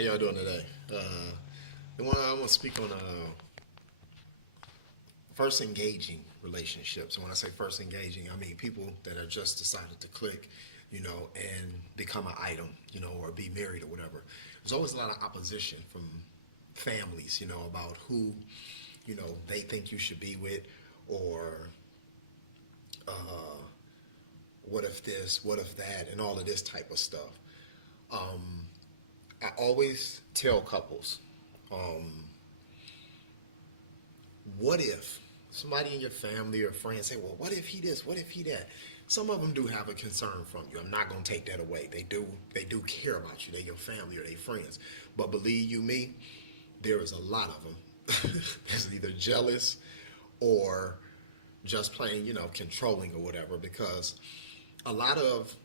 How y'all doing today? I want to speak on first engaging relationships. And when I say first engaging, I mean people that are just decided to click, and become an item, or be married or whatever. There's always a lot of opposition from families, about who, they think you should be with, or what if this, what if that, and all of this type of stuff. I always tell couples, um, what if somebody in your family or friends say, well, what if he this, what if he that? Some of them do have a concern from you. I'm not going to take that away. They do care about you. They're your family or they friends. But believe you me, there is a lot of them that's either jealous or just plain, controlling or whatever. Because a lot of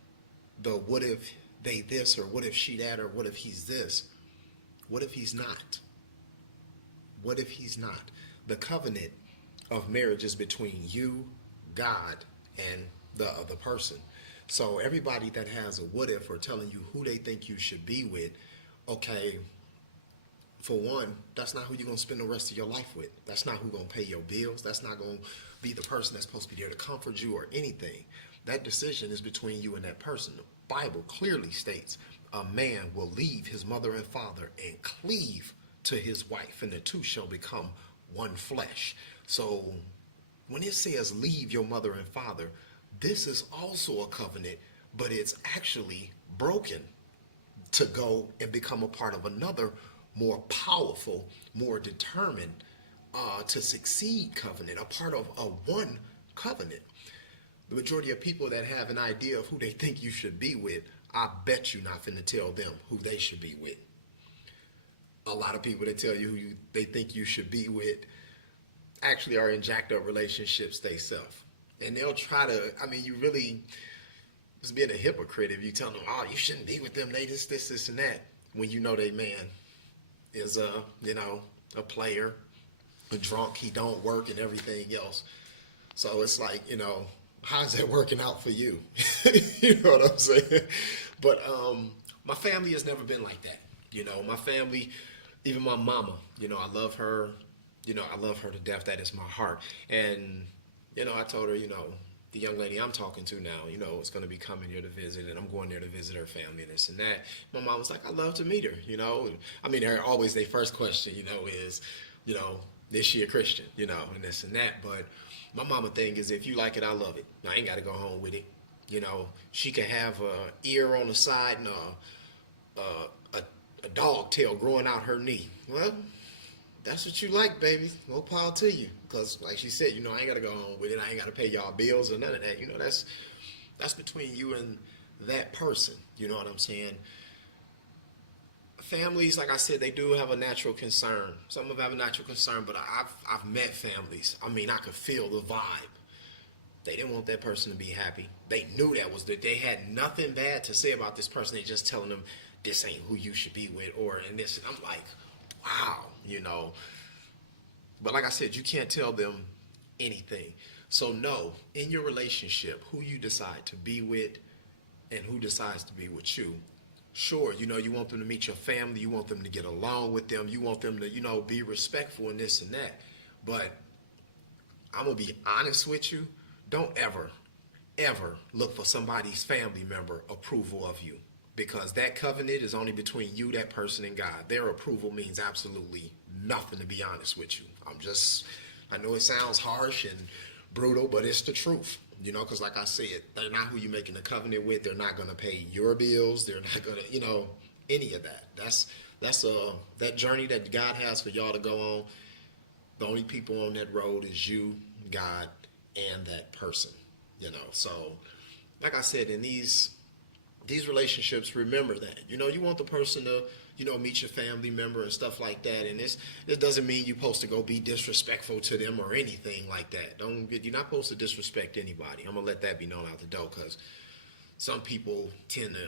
the what if they this or what if she that or what if he's this, what if he's not? What if he's not? The covenant of marriage is between you, God, and the other person. So everybody that has a what if or telling you who they think you should be with, okay, for one, that's not who you're going to spend the rest of your life with. That's not who's going to pay your bills. That's not going to be the person that's supposed to be there to comfort you or anything. That decision is between you and that person. The Bible clearly states a man will leave his mother and father and cleave to his wife, and the two shall become one flesh. So when it says leave your mother and father, this is also a covenant, but it's actually broken to go and become a part of another more powerful, more determined to succeed covenant, a part of a one covenant. The majority of people that have an idea of who they think you should be with, I bet you not finna tell them who they should be with. A lot of people that tell you who they think you should be with actually are in jacked up relationships they self. And they'll try to, you really just being a hypocrite if you tell them, oh, you shouldn't be with them, they this, and that, when you know they man is a player, a drunk, he don't work and everything else. So it's like, how's that working out for you? You know what I'm saying? But my family has never been like that. My family, even my mama, I love her. I love her to death. That is my heart. And, I told her, the young lady I'm talking to now, is going to be coming here to visit, and I'm going there to visit her family and this and that. My mom was like, I'd love to meet her, They're always, their first question, is, is she a Christian, and this and that. But my mama thing is, if you like it, I love it. I ain't got to go home with it. She can have a ear on the side and a dog tail growing out her knee. Well, that's what you like, baby. More power to you. Because, like she said, I ain't got to go home with it. I ain't got to pay y'all bills or none of that. That's between you and that person. You know what I'm saying? Families, like I said, they do have a natural concern. Some of them have a natural concern, but I've met families. I could feel the vibe. They didn't want that person to be happy. They knew that they had nothing bad to say about this person. They just telling them this ain't who you should be with, or and this. And I'm like, wow, But like I said, you can't tell them anything. So no, in your relationship, who you decide to be with and who decides to be with you. Sure, you want them to meet your family, you want them to get along with them, you want them to, be respectful and this and that. But I'm going to be honest with you, don't ever look for somebody's family member approval of you. Because that covenant is only between you, that person, and God. Their approval means absolutely nothing, to be honest with you. I know it sounds harsh and brutal, but it's the truth. Because like I said, they're not who you're making a covenant with. They're not going to pay your bills. They're not going to, any of that. That's that journey that God has for y'all to go on. The only people on that road is you, God, and that person. So like I said, in these relationships, remember that. You want the person to, meet your family member and stuff like that. And this doesn't mean you're supposed to go be disrespectful to them or anything like that. You're not supposed to disrespect anybody. I'm going to let that be known out the door, because some people tend to,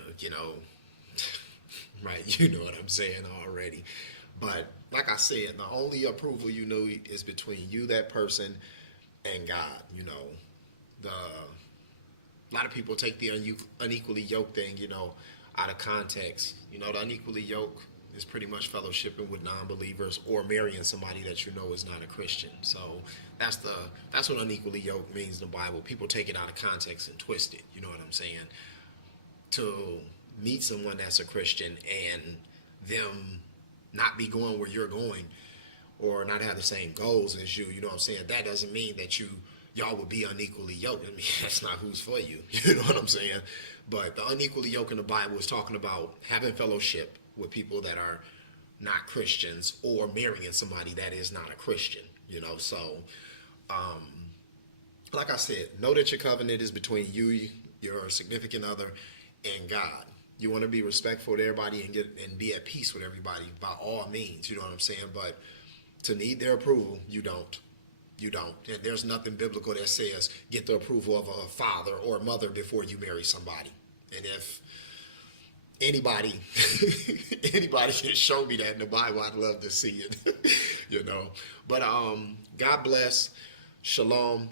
right, you know what I'm saying already. But like I said, the only approval you need is between you, that person, and God. A lot of people take the unequally yoked thing, out of context. The unequally yoked is pretty much fellowshipping with non-believers or marrying somebody that you know is not a Christian. So that's what unequally yoked means in the Bible. People take it out of context and twist it. You know what I'm saying? To meet someone that's a Christian and them not be going where you're going or not have the same goals as you, you know what I'm saying? That doesn't mean that y'all will be unequally yoked. I mean, that's not who's for you. You know what I'm saying? But the unequally yoked in the Bible is talking about having fellowship with people that are not Christians or marrying somebody that is not a Christian, you know? So, like I said, know that your covenant is between you, your significant other, and God. You want to be respectful to everybody and be at peace with everybody by all means, you know what I'm saying? But to need their approval, you don't. You don't. And there's nothing biblical that says get the approval of a father or a mother before you marry somebody. And if anybody can show me that in the Bible, I'd love to see it. You know. But God bless. Shalom.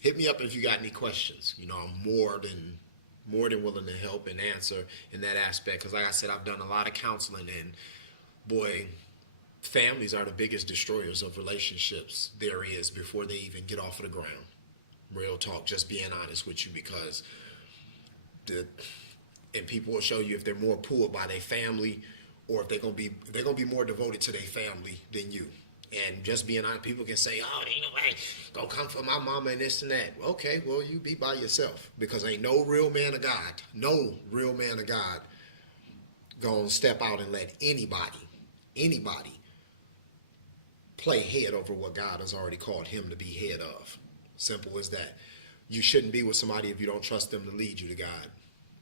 Hit me up if you got any questions. You know, I'm more than willing to help and answer in that aspect. Because like I said, I've done a lot of counseling, and boy, families are the biggest destroyers of relationships there is before they even get off of the ground. Real talk, just being honest with you, because and people will show you if they're more pulled by their family or if they're gonna be more devoted to their family than you. And just being honest, people can say, "Oh, ain't nobody gonna come for my mama and this and that." Okay, well, you be by yourself, because ain't no real man of God gonna step out and let anybody play head over what God has already called him to be head of. Simple as that. You shouldn't be with somebody if you don't trust them to lead you to God,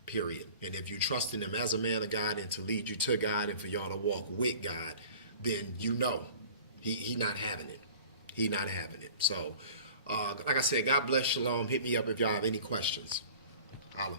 period. And if you trust in him as a man of God and to lead you to God and for y'all to walk with God, then you know he not having it. He not having it. So, like I said, God bless. Shalom. Hit me up if y'all have any questions. Holla.